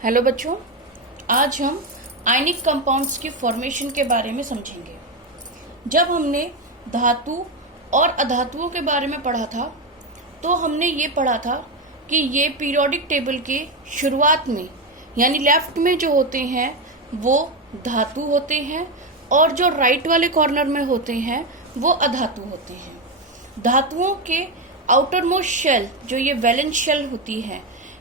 Hello बच्चों, आज हम आयनिक कंपाउंड्स की फॉर्मेशन के बारे में समझेंगे। जब हमने धातु और अधातुओं के बारे में पढ़ा था तो हमने ये पढ़ा था कि ये पीरियोडिक टेबल के शुरुआत में यानी लेफ्ट में जो होते हैं वो धातु होते हैं और जो राइट वाले कॉर्नर में होते हैं वो अधातु होते हैं। धातुओं के आउटर मोस्ट शेल जो ये वैलेंस शेल होती है,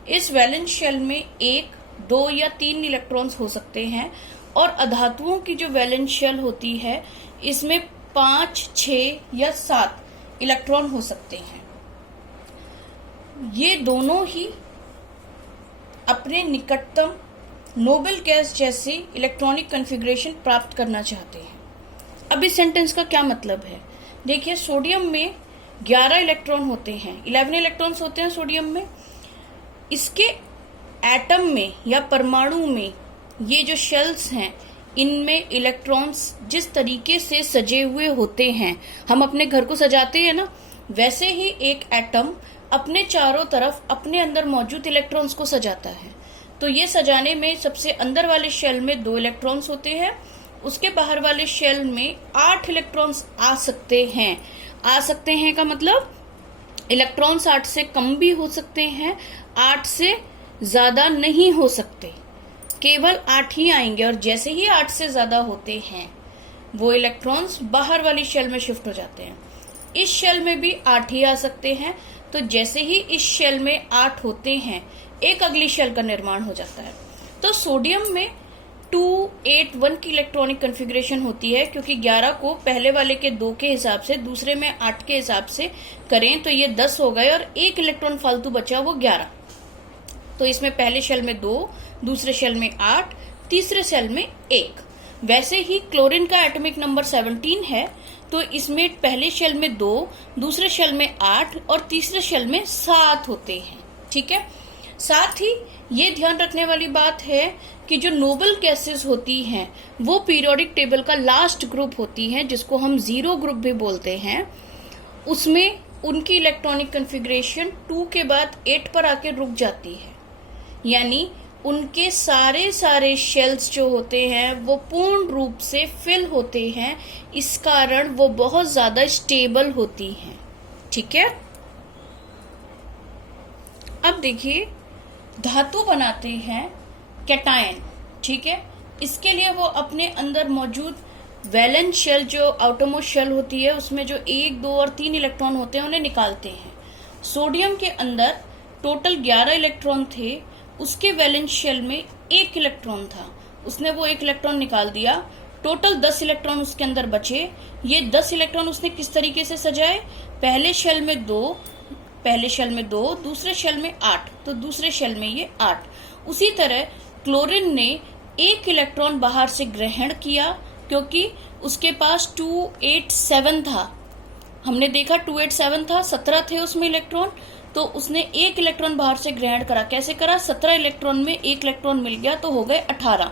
इस वैलेंस शेल में 1, 2 या 3 इलेक्ट्रॉन्स हो सकते हैं और अधातुओं की जो वैलेंस शेल होती है इसमें 5, 6 या 7 इलेक्ट्रॉन हो सकते हैं। ये दोनों ही अपने निकटतम नोबेल गैस जैसे इलेक्ट्रॉनिक कॉन्फ़िगरेशन प्राप्त करना चाहते हैं। अब इस सेंटेंस का क्या मतलब है? देखिए, सोडियम में 11 इलेक्ट्रॉन होते हैं, 11 इलेक्ट्रॉन्स होते हैं सोडियम में। इसके एटम में या परमाणु में ये जो शेल्स हैं इनमें इलेक्ट्रॉन्स जिस तरीके से सजे हुए होते हैं, हम अपने घर को सजाते हैं ना, वैसे ही एक एटम अपने चारों तरफ अपने अंदर मौजूद इलेक्ट्रॉन्स को सजाता है। तो ये सजाने में सबसे अंदर वाले शेल में 2 इलेक्ट्रॉन्स होते हैं, उसके बाहर वाले शेल में 8 इलेक्ट्रॉन्स आ सकते हैं। आ सकते हैं का मतलब इलेक्ट्रॉन्स 8 से कम भी हो सकते हैं, 8 से ज्यादा नहीं हो सकते, केवल 8 ही आएंगे। और जैसे ही 8 से ज्यादा होते हैं वो इलेक्ट्रॉन्स बाहर वाली शेल में शिफ्ट हो जाते हैं। इस शेल में भी 8 ही आ सकते हैं। तो जैसे ही इस शेल में 8 होते हैं एक अगली शेल का निर्माण हो जाता है। तो सोडियम में 2, 8, 1 की इलेक्ट्रॉनिक कॉन्फ़िगरेशन होती है, क्योंकि 11 को पहले वाले के 2 के हिसाब से, दूसरे में 8 के हिसाब से करें तो ये 10 हो गए और 1 इलेक्ट्रॉन फालतू बचा वो 11। तो इसमें पहले शेल में 2, दूसरे शेल में 8, तीसरे शेल में 1। वैसे ही क्लोरीन का एटॉमिक नंबर 17 है, तो इसमें पहले शेल में 2, दूसरे शेल में 8 और तीसरे शेल में 7 होते हैं। ठीक है। साथ ही ये ध्यान रखने वाली बात है कि जो नोबल गैसेस होती हैं वो पीरियोडिक टेबल का लास्ट ग्रुप होती हैं, जिसको हम 0 ग्रुप भी बोलते हैं। उसमें उनकी इलेक्ट्रॉनिक कॉन्फ़िगरेशन 2 के बाद 8 पर आके रुक जाती है, यानी उनके सारे शेल्स जो होते हैं वो पूर्ण रूप से फिल होते हैं। इस कारण वो बहुत ज्यादा स्टेबल होती हैं। ठीक है। अब देखिए, धातु बनाते हैं कैटायन। ठीक है। इसके लिए वो अपने अंदर मौजूद वैलेंस शेल जो आउटरमोस्ट शेल होती है उसमें जो 1, 2 और 3 इलेक्ट्रॉन होते हैं उन्हें निकालते हैं। सोडियम के अंदर टोटल 11 इलेक्ट्रॉन थे, उसके वैलेंस शेल में 1 इलेक्ट्रॉन था, उसने वो 1 इलेक्ट्रॉन निकाल दिया। टोटल 10 इलेक्ट्रॉन उसके अंदर बचे। ये 10 इलेक्ट्रॉन उसने किस तरीके से सजाए? पहले शेल में 2, दूसरे शेल में 8, तो दूसरे शेल में ये 8। उसी तरह क्लोरीन ने 1 इलेक्ट्रॉन बाहर से ग्रहण किया, क्योंकि उसके पास 287 था। हमने देखा 287 था, 17 थे उसमें इलेक्ट्रॉन, तो उसने 1 इलेक्ट्रॉन बाहर से ग्रहण करा। कैसे करा? 17 इलेक्ट्रॉन में 1 इलेक्ट्रॉन मिल गया तो हो गए 18।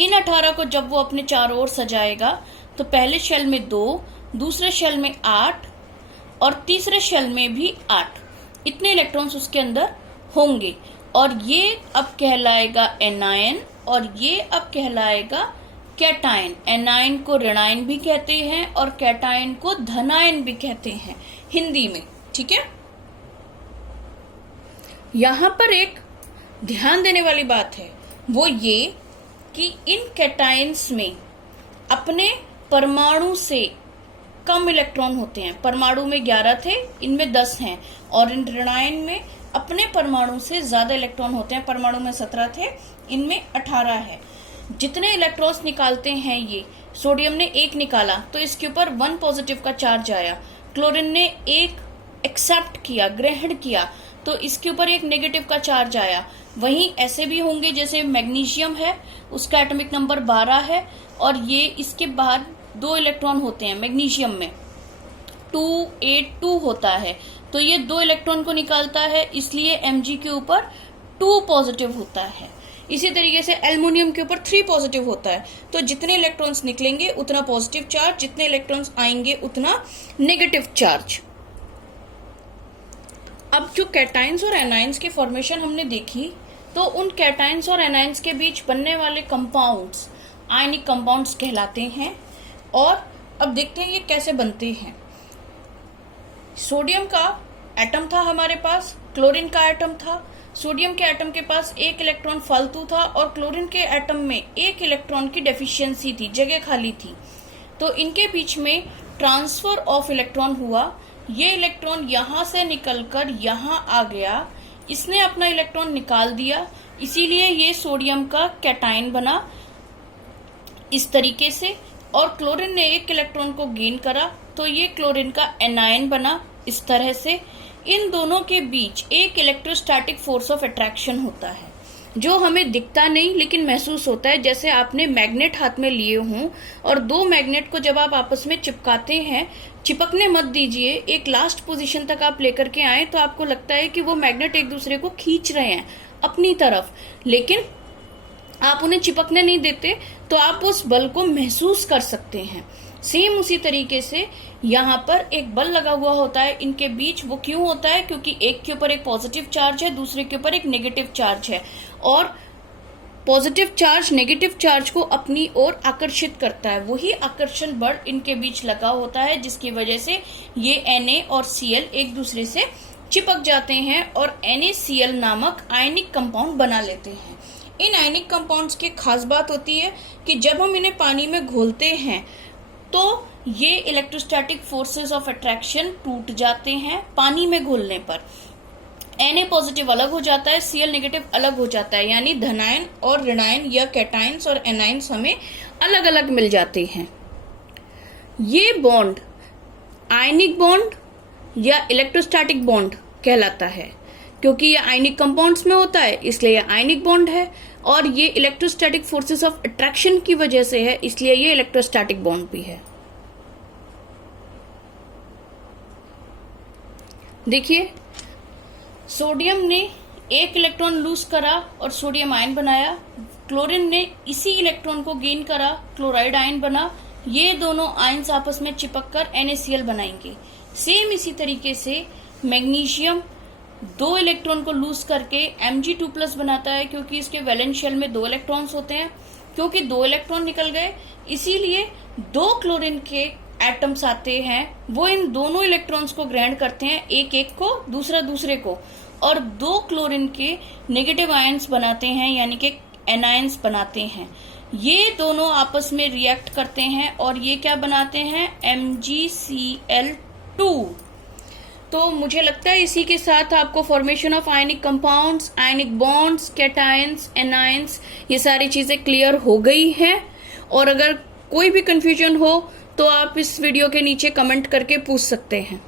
इन 18 को जब वो अपने चारों ओर सजाएगा तो पहले शेल में 2, दूसरे शेल में 8 और तीसरे शेल में भी 8, इतने इलेक्ट्रॉन्स उसके अंदर होंगे। और ये अब कहलाएगा एनायन और ये अब कहलाएगा कैटायन। एनायन को ऋणायन भी कहते हैं और कैटायन को धनायन भी कहते हैं हिंदी में। ठीक है। यहां पर एक ध्यान देने वाली बात है, वो ये कि इन कैटायंस में अपने परमाणु से कम इलेक्ट्रॉन होते हैं। परमाणु में 11 थे, इनमें 10 हैं। और इन ऋणायन में अपने परमाणु से ज्यादा इलेक्ट्रॉन होते हैं। परमाणु में 17 थे, इनमें 18 है। जितने इलेक्ट्रॉन्स निकालते हैं ये, सोडियम ने 1 निकाला तो इसके ऊपर 1 पॉजिटिव का चार्ज आया। क्लोरीन ने 1 एक्सेप्ट किया, ग्रहण किया, तो इसके ऊपर 1 नेगेटिव का चार्ज आया। वहीं ऐसे भी होंगे, जैसे मैग्नीशियम है, उसका एटॉमिक नंबर 12 है और ये इसके बाद 2 इलेक्ट्रॉन होते हैं मैग्नीशियम में, 282 होता है, तो ये 2 इलेक्ट्रॉन को निकालता है, इसलिए Mg के ऊपर 2 पॉजिटिव होता है। इसी तरीके से एल्युमिनियम के ऊपर 3 पॉजिटिव होता है। तो जितने इलेक्ट्रॉन्स निकलेंगे उतना पॉजिटिव चार्ज, जितने इलेक्ट्रॉन्स आएंगे उतना नेगेटिव चार्ज। अब जो कैटायंस और एनायंस की फॉर्मेशन हमने देखी, तो उन कैटाइंस और एनाइंस के बीच बनने वाले कंपाउंड्स आयनिक कंपाउंड्स कहलाते हैं। और अब देखते हैं ये कैसे बनते हैं। सोडियम का एटम था हमारे पास, क्लोरीन का एटम था। सोडियम के एटम के पास एक इलेक्ट्रॉन फालतू था और क्लोरीन के एटम में एक इलेक्ट्रॉन की डेफिशिएंसी थी, जगह खाली थी। तो इनके बीच में ट्रांसफर ऑफ इलेक्ट्रॉन हुआ। ये इलेक्ट्रॉन यहां से निकलकर यहां आ गया, इसने अपना इलेक्ट्रॉन निकाल दिया, इसीलिए ये सोडियम का कैटाइन बना इस तरीके से। और क्लोरीन ने एक इलेक्ट्रॉन को गेन करा तो ये क्लोरीन का एनायन बना इस तरह से। इन दोनों के बीच एक इलेक्ट्रोस्टैटिक फोर्स ऑफ अट्रैक्शन होता है जो हमें दिखता नहीं लेकिन महसूस होता है। जैसे आपने मैग्नेट हाथ में लिए हों और दो मैग्नेट को जब आप आपस में चिपकाते हैं, चिपकने मत दीजिए, एक लास्ट पोजीशन तक आप लेकर के आए तो आपको लगता है कि वो मैग्नेट एक दूसरे को खींच रहे हैं अपनी तरफ, लेकिन आप उन्हें चिपकने नहीं देते तो आप उस बल को महसूस कर सकते हैं। सेम उसी तरीके से यहाँ पर एक बल लगा हुआ होता है इनके बीच। वो क्यों होता है? क्योंकि एक के ऊपर एक पॉजिटिव चार्ज है, दूसरे के ऊपर एक नेगेटिव चार्ज है और पॉजिटिव चार्ज नेगेटिव चार्ज को अपनी ओर आकर्षित करता है। वही आकर्षण बल इनके बीच लगा होता है जिसकी वजह से ये Na और Cl एक दूसरे से चिपक जाते हैं और NaCl नामक आयनिक कंपाउंड बना लेते हैं। इन आयनिक कंपाउंड्स की खास बात होती है कि जब हम इन्हें पानी में घोलते हैं तो ये इलेक्ट्रोस्टैटिक फोर्सेस ऑफ अट्रैक्शन टूट जाते हैं पानी में घोलने पर। Na पॉजिटिव अलग हो जाता है, Cl नेगेटिव अलग हो जाता है, यानी धनायन और ऋणायन या कैटाइंस और एनाइंस हमें अलग अलग मिल जाते हैं। ये बॉन्ड आयनिक बॉन्ड या इलेक्ट्रोस्टैटिक बॉन्ड कहलाता है। क्योंकि ये आयनिक कंपाउंड्स में होता है इसलिए ये आयनिक बॉन्ड है, और ये इलेक्ट्रोस्टैटिक फोर्सेस ऑफ अट्रैक्शन की वजह से है इसलिए ये इलेक्ट्रोस्टैटिक बॉन्ड भी है। देखिए, सोडियम ने एक इलेक्ट्रॉन लूज करा और सोडियम आयन बनाया, क्लोरीन ने इसी इलेक्ट्रॉन को गेन करा, क्लोराइड आयन बना। ये दोनों आयन्स आपस में चिपककर NaCl बनाएंगे। सेम इसी तरीके से मैग्नीशियम दो इलेक्ट्रॉन को लूज करके Mg2+ बनाता है, क्योंकि इसके वैलेंस शेल में दो इलेक्ट्रॉन्स होते हैं। क्योंकि दो इलेक्ट्रॉन निकल गए इसीलिए दो क्लोरीन के एटम्स आते हैं, वो इन दोनों इलेक्ट्रॉन्स को ग्रहण करते हैं, एक एक को, दूसरा दूसरे को, और दो क्लोरीन के नेगेटिव आयंस बनाते हैं यानी कि एनायंस बनाते हैं। ये दोनों आपस में रिएक्ट करते हैं और ये क्या बनाते हैं? MgCl2। तो मुझे लगता है इसी के साथ आपको formation of ionic compounds, ionic bonds, cations, anions, ये सारी चीजें क्लियर हो गई हैं। और अगर कोई भी कंफ्यूजन हो तो आप इस वीडियो के नीचे कमेंट करके पूछ सकते हैं।